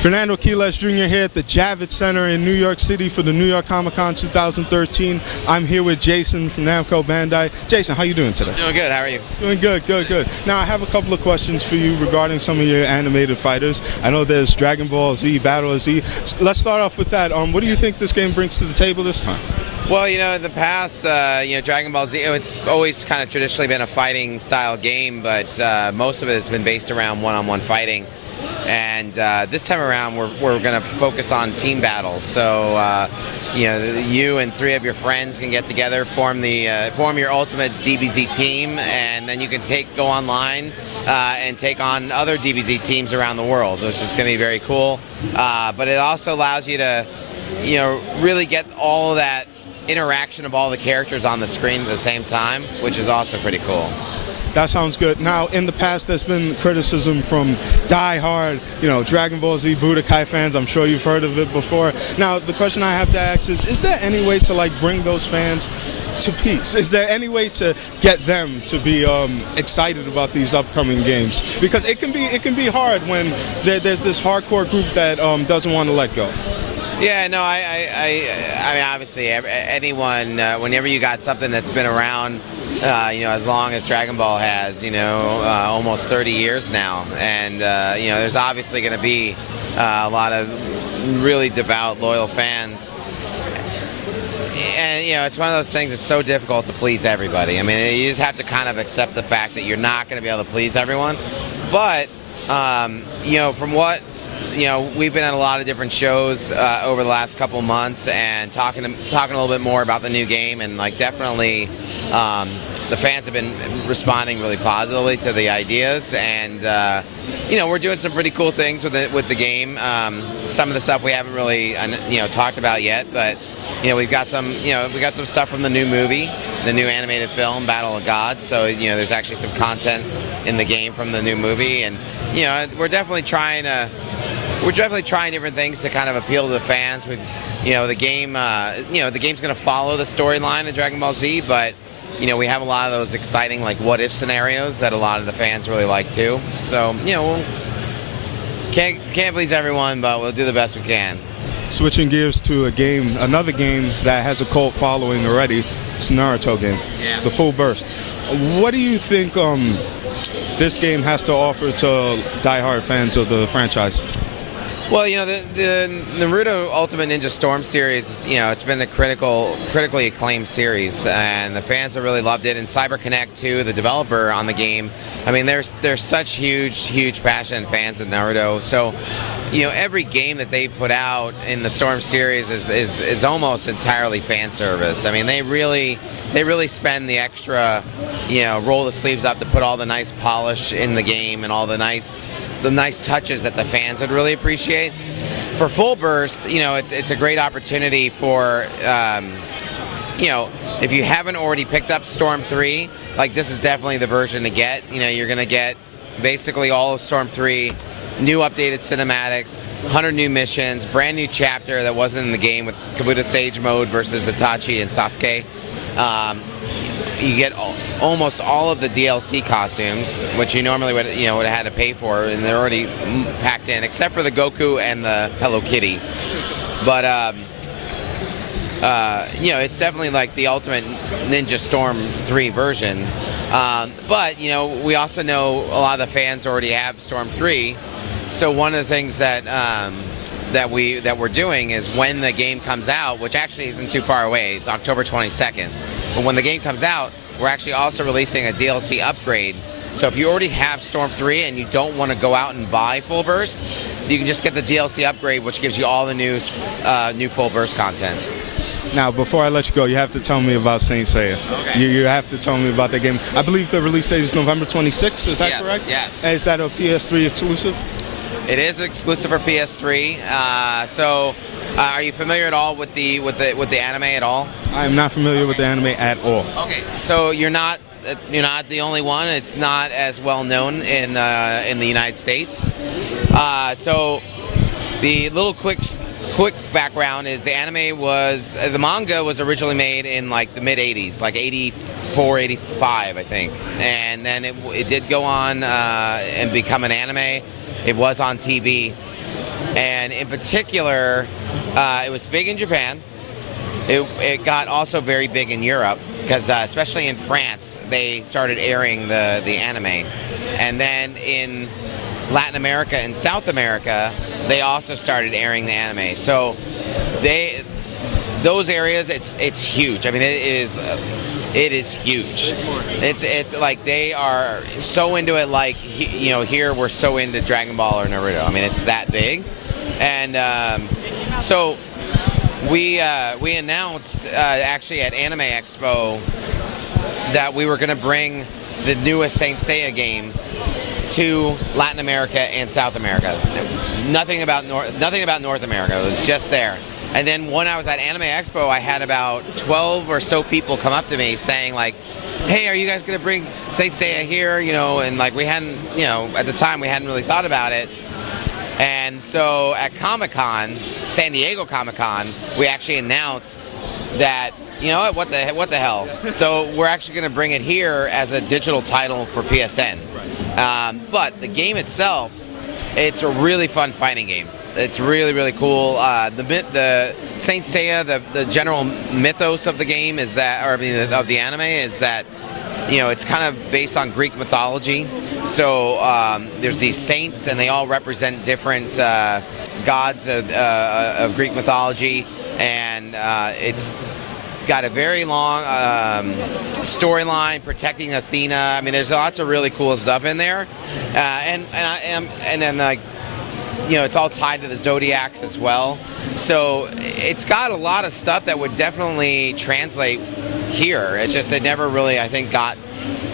Fernando Quiles Jr. here at the Javits Center in New York City for the New York Comic Con 2013. I'm here with Jason from Namco Bandai. Jason, how you doing today? Doing good. How are you? Doing good, good. Now, I have a couple of questions for you regarding some of your animated fighters. I know there's Dragon Ball Z, Battle of Z. Let's start off with that. What do you think this game brings to the table this time? Well, in the past, Dragon Ball Z, it's always kind of traditionally been a fighting style game, but most of it has been based around one-on-one fighting. And this time around, we're going to focus on team battles. So, you and 3 of your friends can get together, form your ultimate DBZ team, and then you can go online and take on other DBZ teams around the world, which is going to be very cool. But it also allows you to, really get all of that interaction of all the characters on the screen at the same time, which is also pretty cool. That sounds good. Now, in the past, there's been criticism from die-hard, Dragon Ball Z Budokai fans. I'm sure you've heard of it before. Now, the question I have to ask is there any way to bring those fans to peace? Is there any way to get them to be excited about these upcoming games? Because it can be hard when there's this hardcore group that doesn't want to let go. Yeah, no, I mean, obviously, anyone, whenever you got something that's been around, as long as Dragon Ball has, almost 30 years now, and, there's obviously going to be a lot of really devout, loyal fans. And, it's one of those things that's so difficult to please everybody. I mean, you just have to kind of accept the fact that you're not going to be able to please everyone. But, from what we've been at a lot of different shows over the last couple months and talking a little bit more about the new game, and definitely the fans have been responding really positively to the ideas, and we're doing some pretty cool things with the game. Some of the stuff we haven't really talked about yet, but we've got some stuff from the new movie, the new animated film Battle of Gods. So there's actually some content in the game from the new movie, and we're definitely trying different things to kind of appeal to the fans. The game's going to follow the storyline of Dragon Ball Z, but we have a lot of those exciting what if scenarios that a lot of the fans really like too. So we'll can't please everyone, but we'll do the best we can. Switching gears to another game that has a cult following already. It's the Naruto game, the Full Burst. What do you think this game has to offer to diehard fans of the franchise? Well, the Naruto Ultimate Ninja Storm series, it's been a critically acclaimed series, and the fans have really loved it. And CyberConnect, too, the developer on the game, I mean, there's such huge passionate fans of Naruto. So, every game that they put out in the Storm series is almost entirely fan service. I mean, they really spend the extra, roll the sleeves up to put all the nice polish in the game and all the nice touches that the fans would really appreciate. For Full Burst, it's a great opportunity for, if you haven't already picked up Storm 3, this is definitely the version to get. You're going to get basically all of Storm 3, new updated cinematics, 100 new missions, brand new chapter that wasn't in the game with Kabuto Sage mode versus Itachi and Sasuke. You get almost all of the DLC costumes, which you normally would have had to pay for, and they're already packed in, except for the Goku and the Hello Kitty. But it's definitely the Ultimate Ninja Storm 3 version. But we also know a lot of the fans already have Storm 3. So one of the things that we're doing is when the game comes out, which actually isn't too far away, it's October 22nd. But when the game comes out, we're actually also releasing a DLC upgrade. So if you already have Storm 3 and you don't want to go out and buy Full Burst, you can just get the DLC upgrade, which gives you all the new Full Burst content. Now, before I let you go, you have to tell me about Saint Seiya. Okay. You have to tell me about that game. I believe the release date is November 26th. Is that correct? Yes. Is that a PS3 exclusive? It is exclusive for PS3. Are you familiar at all with the anime at all? I am not familiar with the anime at all. Okay, so you're not the only one. It's not as well known in the United States. So the little quick background is the manga was originally made in the mid 80s, 84, 85, I think, and then it did go on and become an anime. It was on TV. And and in particular, it was big in Japan. It got also very big in Europe because especially in France, they started airing the anime, and then in Latin America and South America, they also started airing the anime. So those areas, it's huge. I mean, it is huge. It's like they are so into it. Like here we're so into Dragon Ball or Naruto. I mean, it's that big, and so we announced actually at Anime Expo that we were going to bring the newest Saint Seiya game to Latin America and South America. Nothing about North America. It was just there. And then when I was at Anime Expo, I had about 12 or so people come up to me saying like, "Hey, are you guys going to bring Saint Seiya here?" And like we hadn't, at the time we hadn't really thought about it. And so at Comic-Con, San Diego Comic-Con, we actually announced that, what the hell? So we're actually going to bring it here as a digital title for PSN. But the game itself, it's a really fun fighting game. It's really, really cool. The Saint Seiya, the general mythos of the game is that, of the anime is that, it's kind of based on Greek mythology. So there's these saints, and they all represent different gods of Greek mythology, and it's got a very long storyline protecting Athena. I mean, there's lots of really cool stuff in there, and then like, it's all tied to the zodiacs as well. So it's got a lot of stuff that would definitely translate here. It's just it never really, I think, got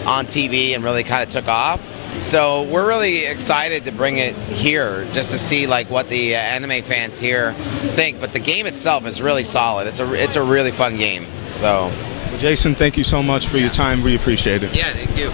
on TV and really kind of took off. So we're really excited to bring it here just to see like what the anime fans here think. But the game itself is really solid. It's a really fun game. So, well, Jason, thank you so much for your time. We appreciate it. Yeah, thank you.